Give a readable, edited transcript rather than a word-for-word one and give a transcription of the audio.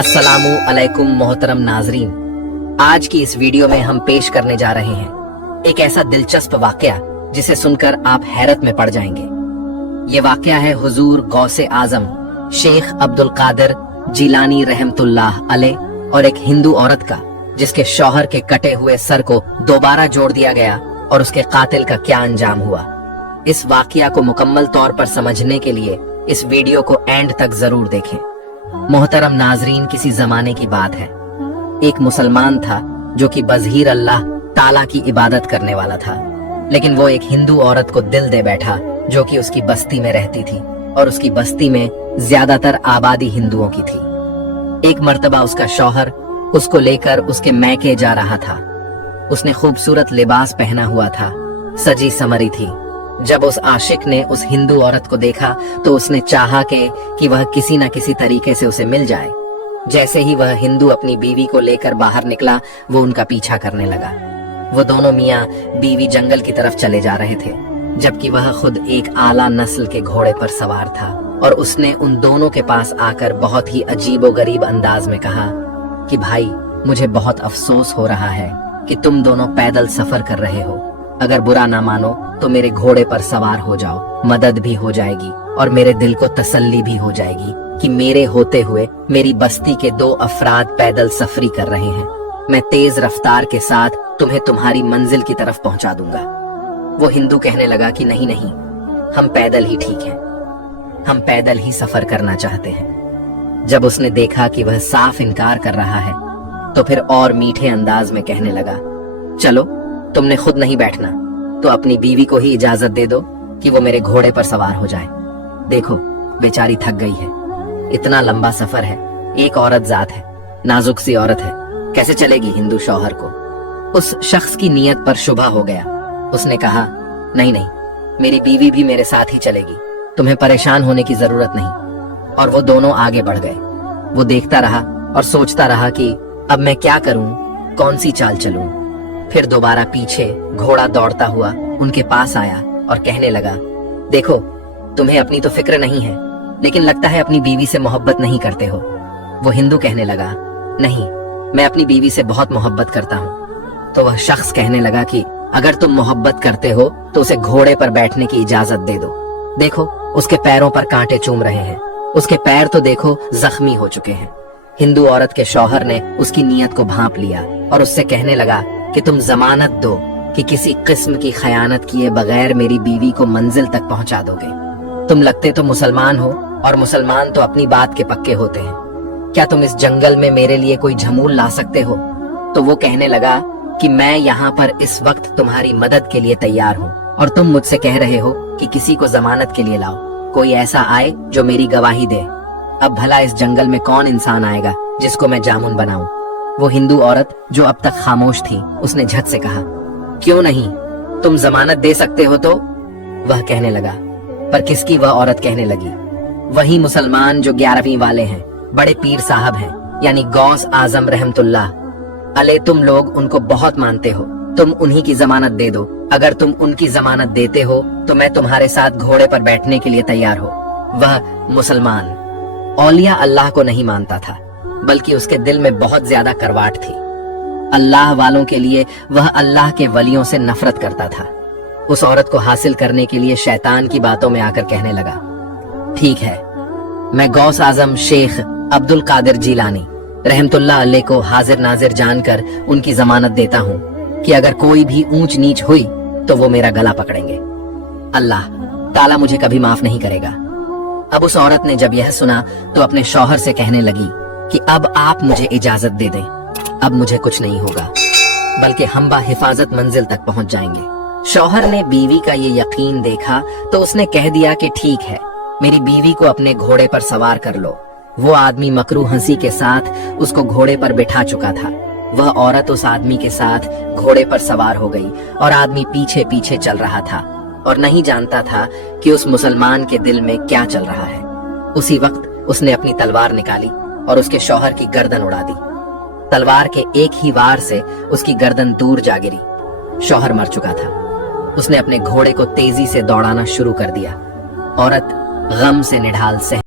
अस्सलामु अलैकुम मोहतरम नाजरीन, आज की इस वीडियो में हम पेश करने जा रहे हैं एक ऐसा दिलचस्प वाकया जिसे सुनकर आप हैरत में पड़ जाएंगे। ये वाकया है हुजूर गौसे आजम शेख अब्दुल कादिर जिलानी रहमतुल्लाह अलैह और एक हिंदू औरत का, जिसके शौहर के कटे हुए सर को दोबारा जोड़ दिया गया और उसके कातिल का क्या अंजाम हुआ। इस वाकया को मुकम्मल तौर पर समझने के लिए इस वीडियो को एंड तक जरूर देखें। मोहतरम नाजरीन, किसी जमाने की बात है। एक मुसलमान था जो कि बज़हीर अल्लाह ताला की इबादत करने वाला था, लेकिन वो एक हिंदू औरत को दिल दे बैठा जो कि उसकी बस्ती में रहती थी और उसकी बस्ती में ज्यादातर आबादी हिंदुओं की थी। एक मर्तबा उसका शौहर उसको लेकर उसके मैके जा रहा था। उसने खूबसूरत लिबास पहना हुआ था, सजी समरी थी। जब उस आशिक ने उस हिंदू औरत को देखा तो उसने चाहा कि वह किसी न किसी तरीके से उसे मिल जाए। जैसे ही वह हिंदू अपनी बीवी को लेकर बाहर निकला, वो उनका पीछा करने लगा। वो दोनों मियाँ बीवी जंगल की तरफ चले जा रहे थे, जबकि वह खुद एक आला नस्ल के घोड़े पर सवार था। और उसने उन दोनों के पास आकर बहुत ही अजीबोगरीब अंदाज में कहा कि भाई, मुझे बहुत अफसोस हो रहा है कि तुम दोनों पैदल सफर कर रहे हो। अगर बुरा ना मानो तो मेरे घोड़े पर सवार हो जाओ, मदद भी हो जाएगी और मेरे दिल को तसल्ली भी हो जाएगी कि मेरे होते हुए मेरी बस्ती के दो अफराद पैदल सफरी कर रहे हैं। मैं तेज रफ्तार के साथ तुम्हें तुम्हारी मंजिल की तरफ पहुंचा दूंगा। वो हिंदू कहने लगा कि नहीं नहीं, हम पैदल ही ठीक हैं, हम पैदल ही सफर करना चाहते हैं। जब उसने देखा कि वह साफ इनकार कर रहा है तो फिर और मीठे अंदाज में कहने लगा, चलो, तुमने खुद नहीं बैठना तो अपनी बीवी को ही इजाजत दे दो कि वो मेरे घोड़े पर सवार हो जाए। देखो, बेचारी थक गई है, इतना लंबा सफर है, एक औरत जात है, नाजुक सी औरत है, कैसे चलेगी हिंदू शौहर को। उस शख्स की नीयत पर शुबा हो गया। उसने कहा, नहीं नहीं, मेरी बीवी भी मेरे साथ ही चलेगी, तुम्हें परेशान होने की जरूरत नहीं। और वो दोनों आगे बढ़ गए। वो देखता रहा और सोचता रहा कि अब मैं क्या करूं, कौन सी चाल चलूं। फिर दोबारा पीछे घोड़ा दौड़ता हुआ उनके पास आया और कहने लगा, देखो, तुम्हें अपनी तो फिक्र नहीं है, लेकिन लगता है अपनी बीवी से मोहब्बत नहीं करते हो। वो हिंदू कहने लगा, नहीं, मैं अपनी बीवी से बहुत मोहब्बत करता हूँ। तो वह शख्स कहने लगा कि अगर तुम मोहब्बत करते हो तो उसे घोड़े पर बैठने की इजाजत दे दो। देखो, उसके पैरों पर कांटे चूम रहे हैं, उसके पैर तो देखो जख्मी हो चुके हैं। हिंदू औरत के शौहर ने उसकी नीयत को भांप लिया और उससे कहने लगा कि तुम जमानत दो कि किसी किस्म की खयानत किए बगैर मेरी बीवी को मंजिल तक पहुंचा दोगे। तुम लगते तो मुसलमान हो और मुसलमान तो अपनी बात के पक्के होते हैं। क्या तुम इस जंगल में मेरे लिए कोई झमूल ला सकते हो? तो वो कहने लगा कि मैं यहाँ पर इस वक्त तुम्हारी मदद के लिए तैयार हूँ और तुम मुझसे कह रहे हो कि किसी को जमानत के लिए लाओ। कोई ऐसा आए जो मेरी गवाही दे। अब भला इस जंगल में कौन इंसान आएगा जिसको मैं जामुन बनाऊं? वो हिंदू औरत जो अब तक खामोश थी, उसने झट से कहा, क्यों नहीं, तुम जमानत दे सकते हो तो। वह कहने लगा, पर किसकी? वह औरत कहने लगी, वही मुसलमान जो 11वीं वाले हैं, बड़े पीर साहब हैं, यानी गौस आजम रहमतुल्लाह अलैह। तुम लोग उनको बहुत मानते हो, तुम उन्हीं की जमानत दे दो। अगर तुम उनकी जमानत देते हो तो मैं तुम्हारे साथ घोड़े पर बैठने के लिए तैयार हो। वह मुसलमान औलिया अल्लाह को नहीं मानता था, बल्कि उसके दिल में बहुत ज्यादा करवाट थी। अल्लाह वालों के लिए वह अल्लाह के वलियों से नफरत करता था। उस औरत को हासिल करने के लिए शैतान की बातों में आकर कहने लगा, ठीक है, मैं गौस आजम शेख अब्दुल कादिर जिलानी रहमतुल्लाह अलैह को हाजिर नाजिर जानकर उनकी जमानत देता हूँ कि अगर कोई भी ऊंच नीच हुई तो वो मेरा गला पकड़ेंगे। अल्लाह ताला मुझे कभी माफ नहीं करेगा। अब उस औरत ने जब यह सुना तो अपने शौहर से कहने लगी कि अब आप मुझे इजाजत दे दें, अब मुझे कुछ नहीं होगा, बल्कि हम बाहिफाजत मंजिल तक पहुंच जाएंगे। शौहर ने बीवी का ये यकीन देखा तो उसने कह दिया कि ठीक है, मेरी बीवी को अपने घोड़े पर सवार कर लो। वो आदमी मकरू हंसी के साथ उसको घोड़े पर बिठा चुका था। वह औरत उस आदमी के साथ घोड़े पर सवार हो गई और आदमी पीछे पीछे चल रहा था और नहीं जानता था कि उस मुसलमान के दिल में क्या चल रहा है। उसी वक्त उसने अपनी तलवार निकाली और उसके शौहर की गर्दन उड़ा दी। तलवार के एक ही वार से उसकी गर्दन दूर जा गिरी। शौहर मर चुका था। उसने अपने घोड़े को तेजी से दौड़ाना शुरू कर दिया। औरत गम से निढाल सह